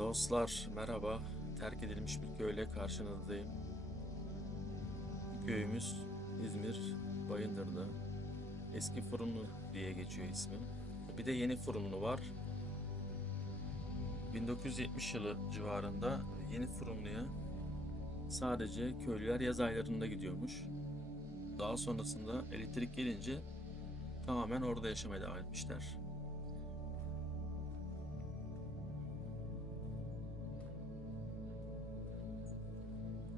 Dostlar merhaba. Terk edilmiş bir köyle karşınızdayım. Köyümüz İzmir Bayındır'da. Eski Fırınlı diye geçiyor ismi. Bir de yeni Fırınlı var. 1970 yılı civarında yeni Fırınlı'ya sadece köylüler yaz aylarında gidiyormuş. Daha sonrasında elektrik gelince tamamen orada yaşamaya devam etmişler.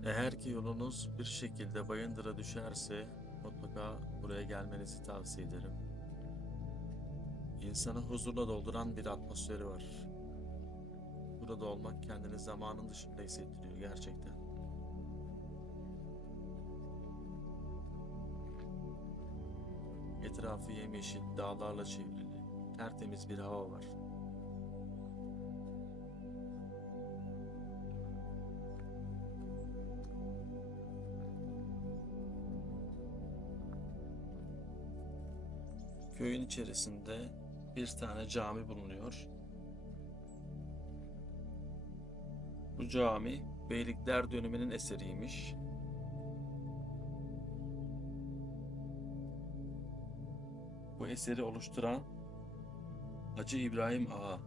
Eğer ki yolunuz bir şekilde Bayındır'a düşerse mutlaka buraya gelmenizi tavsiye ederim. İnsanı huzurla dolduran bir atmosferi var. Burada olmak kendini zamanın dışında hissettiriyor gerçekten. Etrafı yemyeşil, dağlarla çevrili, tertemiz bir hava var. Köyün içerisinde bir tane cami bulunuyor. Bu cami Beylikler döneminin eseriymiş. Bu eseri oluşturan Hacı İbrahim Ağa